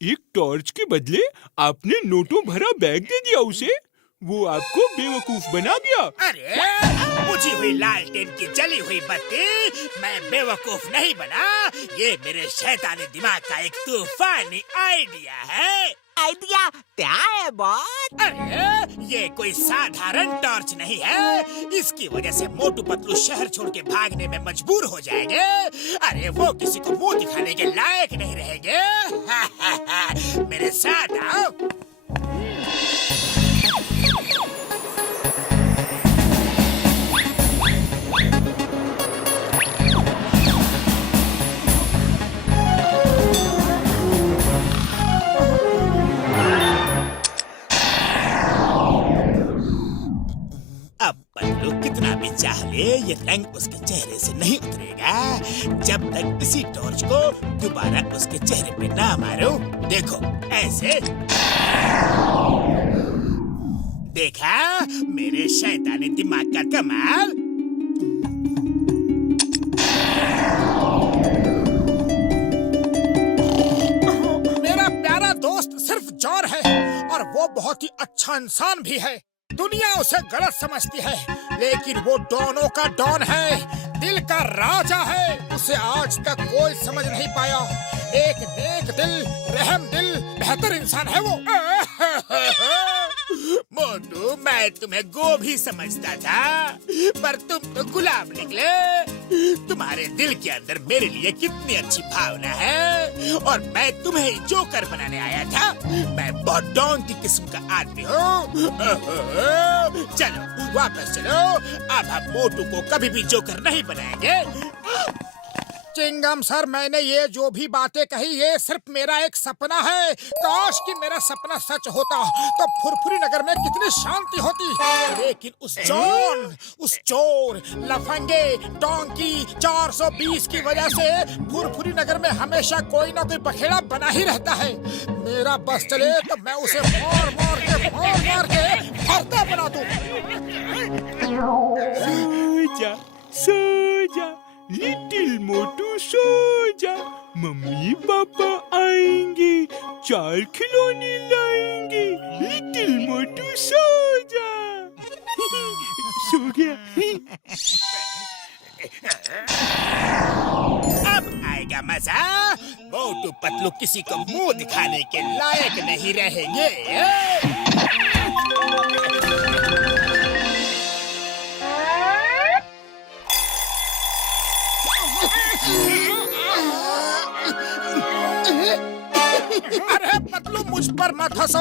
एक टॉर्च के बदले आपने नोटों भरा बैग दे दिया उसे। वो आपको बेवकूफ बना गया। अरे बुझी हुई लालटेन की जली हुई बत्ती, मैं बेवकूफ नहीं बना। ये मेरे शैतानी दिमाग का एक तूफानी आइडिया है। आइडिया क्या है बॉस? अरे ये कोई साधारण टॉर्च नहीं है। इसकी वजह से मोटू पतलू शहर छोड़ के भागने में मजबूर हो जाएंगे। अरे वो किसी को मुंह दिखाने के लायक नहीं रहेंगे। मेरे साथ आओ। अब पतलू कितना भी चाह ले, ये रंग उसके चेहरे से नहीं उतरेगा जब तक इसी टॉर्च को दोबारा उसके चेहरे पे ना मारो। देखो ऐसे। देखा मेरे शैतानी दिमाग का कमाल। मेरा प्यारा दोस्त सिर्फ जॉन है और वो बहुत ही अच्छा इंसान भी है। दुनिया उसे गलत समझती है, लेकिन वो डॉनों का डॉन है, दिल का राजा है। उसे आज तक कोई समझ नहीं पाया। एक नेक दिल, रहम दिल, बेहतर इंसान है वो। मोटू, मैं तुम्हें गोभी समझता था, पर तुम तो गुलाब निकले। तुम्हारे दिल के अंदर मेरे लिए कितनी अच्छी भावना है, और मैं तुम्हें ही जोकर बनाने आया था। मैं बहुत डॉन की किस्म का आदमी हूँ। चलो वापस चलो। अब हम मोटू को कभी भी जोकर नहीं बनाएंगे। चिंगम सर, मैंने ये जो भी बातें कही ये सिर्फ मेरा एक सपना है। काश कि मेरा सपना सच होता तो फुरफुरी नगर में कितनी शांति होती। लेकिन उस जॉन, उस चोर, लफंगे, डोंकी 420 की वजह से फुरफुरी नगर में हमेशा कोई ना कोई बखेड़ा बना ही रहता है। मेरा बस चले तो मैं उसे मार मार के फरता बना दूं। सो जा लिटिल मोटू, सो जा। मम्मी पापा आएंगे, 4 खिलौने लाएंगे। लिटिल मोटू सो जा। सो गया। अब आएगा मजा। मोटू पतलू किसी को मुंह दिखाने के लायक नहीं रहेंगे। अरे पतलू, मुझ पर मत हंसो।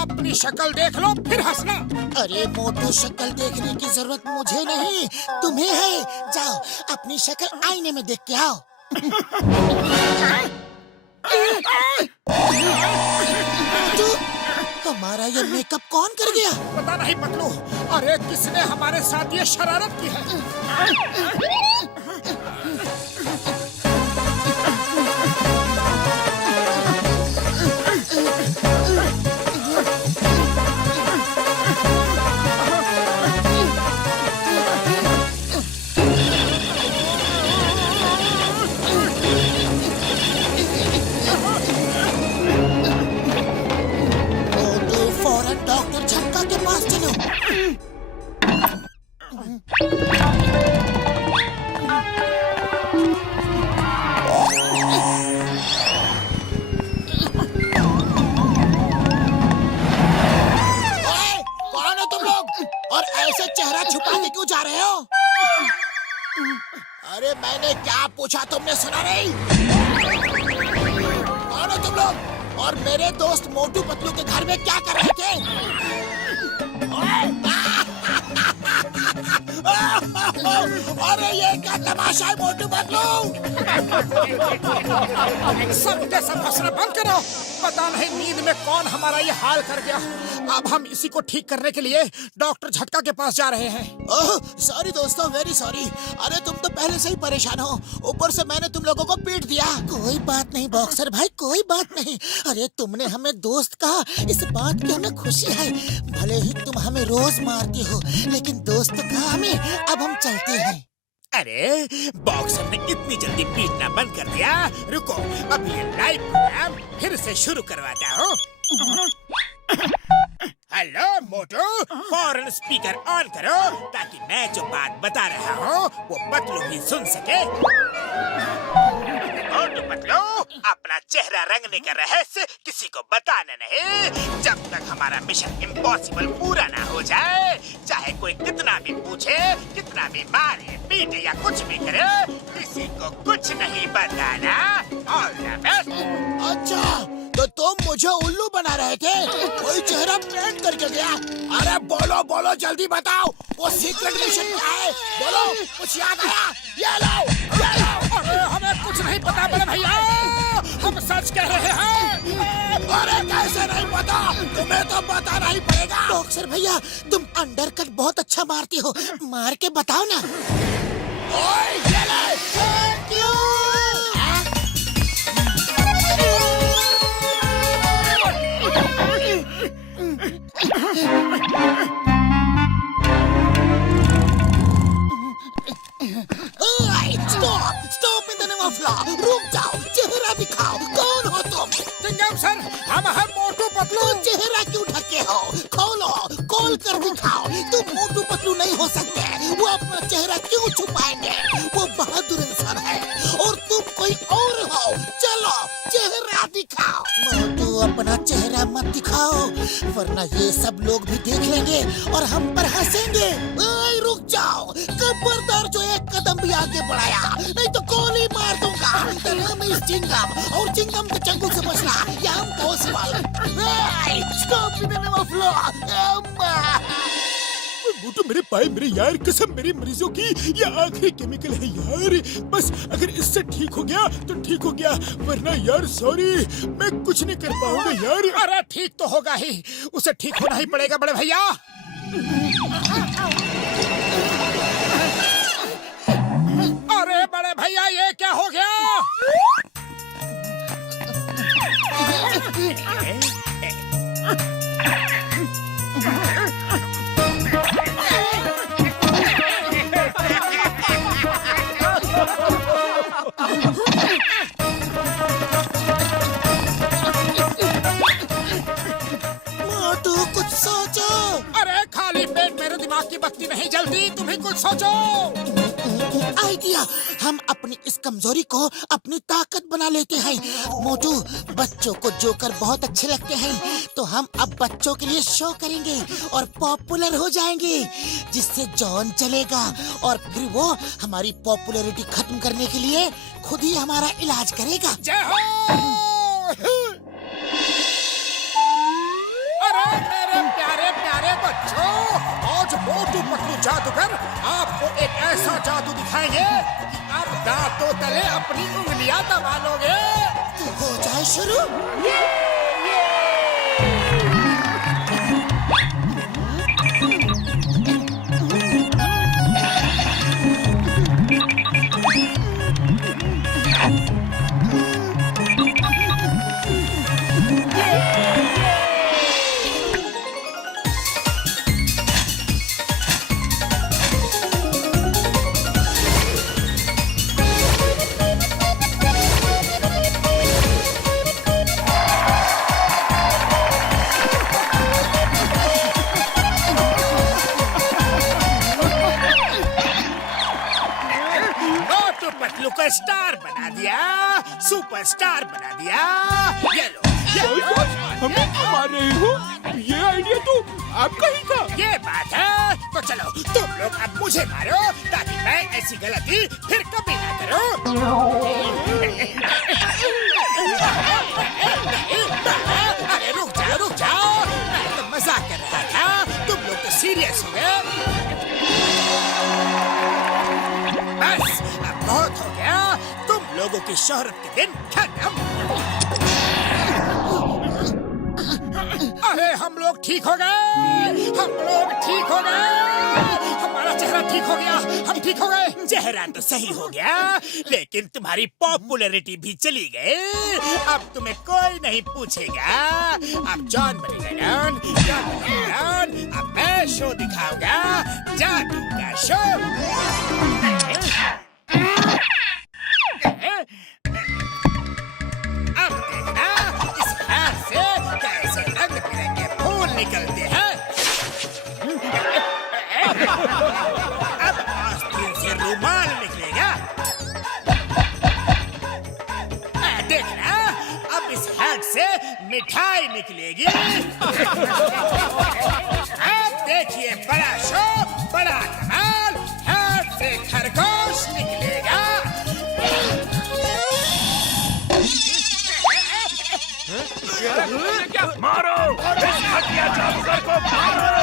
अपनी शक्ल देख लो फिर हंसना। अरे मोटू, शक्ल देखने की जरूरत मुझे नहीं, तुम्हें है। जाओ अपनी शक्ल आईने में देख के आओ। मोटू, हमारा ये मेकअप कौन कर गया? पता नहीं पतलू। अरे किसने हमारे साथ ये शरारत की है? मोटू, फौरन डॉक्टर झटका के पास चलो। कौन हो तुम लोग, और ऐसे चेहरा छुपा के क्यों जा रहे हो? अरे मैंने क्या पूछा तुमने सुना नहीं? कौन हो तुम लोग, और मेरे दोस्त मोटू पतलू के घर में क्या कर रहे थे? अरे ये क्या तमाशा है मोटू पतलू? सब के सब हंसना बंद करो। पता नहीं नींद में कौन हमारा ये हाल कर गया। अब हम इसी को ठीक करने के लिए डॉक्टर झटका के पास जा रहे हैं। ओह सॉरी दोस्तों, वेरी सॉरी। अरे तुम तो पहले से ही परेशान हो, ऊपर से मैंने तुम लोगों को पीट दिया। कोई बात नहीं बॉक्सर भाई, कोई बात नहीं। अरे तुमने हमें दोस्त कहा, इस बात की हमें खुशी है। भले ही तुम हमें रोज मारती हो, लेकिन दोस्त कहा हमें। अब हम चलते हैं। अरे बॉक्सर ने इतनी जल्दी पीटना बंद कर दिया। रुको, अब ये लाइव प्रोग्राम फिर से शुरू करवाता हूँ। हेलो मोटू, फौरन स्पीकर ऑन करो ताकि मैं जो बात बता रहा हूँ वो पतलू भी सुन सके। मोटू पतलू, अपना चेहरा रंगने का रहस्य किसी को बताना नहीं जब तक हमारा मिशन इम्पॉसिबल पूरा ना हो जाए। चाहे कोई कितना भी पूछे, कितना भी मारे, पीटे या कुछ भी करे, किसी को कुछ नहीं बताना। All the best. अच्छा, तो तुम मुझे उल्लू बना रहे थे? कोई चेहरा पेंट करके गया? अरे बोलो बोलो, जल्दी बताओ, वो सीक्रेट मिशन क्या है? बोलो, कुछ याद आया? ये लो, ये लो। अरे हमें कुछ नहीं पता बड़े भैया, हम सच कह रहे हैं। अरे कैसे नहीं पता? तुम्हें तो बताना ही पड़ेगा। बॉक्सर भैया, तुम अंडरकट बहुत अच्छा मारती हो, मार के बताओ ना। ओए, ये ले। Thank you। Stop in the name of law. रुक जाओ, चेहरा दिखाओ, कौन हो तुम? चिंगम सर, हम हैं मोटू पतलू। तो चेहरा क्यों ढके हो? खोलो, खोल कर दिखाओ। तुम मोटू पतलू नहीं हो सकते। वो अपना चेहरा क्यों छुपाएंगे? वो बहादुर इंसान है और तुम कोई और हो। चलो, चेहरा दिखाओ। मोटू, अपना चेहरा मत दिखाओ, वरना ये सब लोग भी देख लेंगे और हम पर हंसेंगे। ओए, रुक जाओ, खबरदार जो एक कदम भी आगे बढ़ाया, नहीं तो गोली मार दूंगा। तेरा नाम है चिंगम और चिंगम के चंगुल से बचना या हम possible. Stop in the name of law. मोटू, मेरे पाए, मेरे यार, कसम मेरी मरीजों की, ये आखिरी केमिकल है यार। बस अगर इससे ठीक हो गया तो ठीक हो गया, वरना यार सॉरी, मैं कुछ नहीं कर पाऊंगा यार। अरे ठीक तो होगा ही, उसे ठीक होना ही पड़ेगा बड़े भैया। अरे बड़े भैया, ये क्या हो गया? मोटू, कुछ सोचो। अरे खाली पेट मेरे दिमाग की बत्ती नहीं जलती, तुम ही कुछ सोचो। आइडिया, हम अपनी इस कमजोरी को अपनी ताकत बना लेते हैं। मोटू, बच्चों को जोकर बहुत अच्छे लगते हैं, तो हम अब बच्चों के लिए शो करेंगे और पॉपुलर हो जाएंगे, जिससे जॉन चलेगा और फिर वो हमारी पॉपुलैरिटी खत्म करने के लिए खुद ही हमारा इलाज करेगा। जय हो। अरे मेरे प्यारे प्यारे बच्चों, आज मोटू पतलू जादूगर आपको एक ऐसा जादू दिखाएंगे कि आप दांतों तले अपनी उंगलियां दबा लोगे। तो हो जाए शुरू। पतलू को स्टार बना दिया, सुपरस्टार बना दिया। ये लो, ये लो। हमें क्यों मार रहे हो? ये आइडिया तो आपका ही था। ये बात है, तो चलो तुम लोग अब मुझे मारो ताकि मैं ऐसी गलती फिर कभी ना करूं। अरे रुक जाओ, मैं तो मजाक कर रहा था, तुम लोग तो सीरियस हो गए। बस अब बहुत हो गया, तुम लोगों की शोहरत के दिन खत्म। अरे हम लोग ठीक हो गए, हम लोग ठीक हो गए, हमारा चेहरा ठीक हो गया, हम ठीक हो गए। चेहरा तो सही हो गया, लेकिन तुम्हारी पॉपुलैरिटी भी चली गई। अब तुम्हें कोई नहीं पूछेगा। अब जॉन बनेगा डॉन, जॉन बनेगा डॉन। अब मैं शो दिखाऊंगा, जादू का शो। मिठाई निकलेगी। अब देखिए बड़ा शो, बड़ा कमाल, हाथ से खरगोश निकलेगा। मारो इस घटिया जादूगर को, मारो।